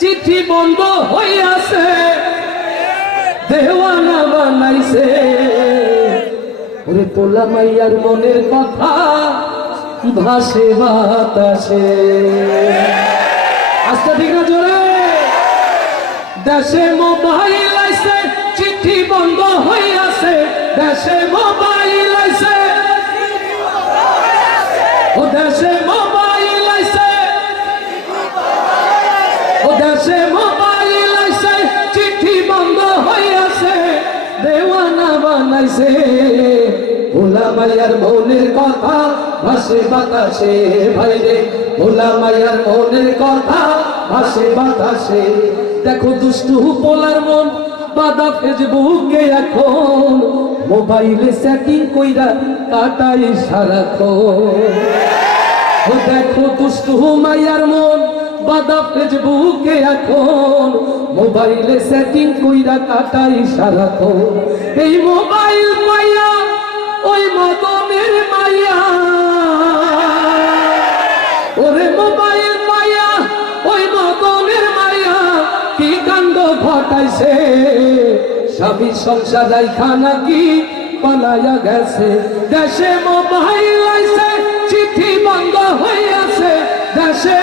চিঠি বন্ধ হইয়াছে, দেওয়ানা বানাইছে। ওরে পোলা মাইয়ার মনের কথা ভাসে বাতাসে। আস্তে ঠিক না জোরে। দেশে মোবাইল আইছে, চিঠি বন্ধ হইয়াছে। দেশে মোবাইল আইছে, ও দেশে মোবাইল আইছে, ও দেশে মোবাইল আইছে, চিঠি বন্ধ হইয়াছে, দেওয়ানা বানাইছে। ভোলা মাইয়ার মনের কথা ভাসে বাতাসে, ভাই রে ভোলা মাইয়ার মনের কথা ভাসে বাতাসে। দেখো দুষ্টু পোলার মন বাদা ফেসবুকে এখন, মোবাইলে সেটিং কইরা কাটাই সারাক্ষণ। ও দেখো দুষ্টু মাইয়ার মন বাদা ফেসবুকে এখন, মোবাইলে সেটিং কইরা কাটাই সারাক্ষণ। এই মোবাইল মাইয়া ওই মদনের মাইয়া, ওরে মোবাইল মাইয়া ওই মদনের মাইয়া, কি কাণ্ড ঘটাইছে। স্বামী সংসার রাইখা নাকি পালাইয়া গেছে। দেশে মোবাইল আইছে, চিঠি বন্ধ হইয়াছে। দেশে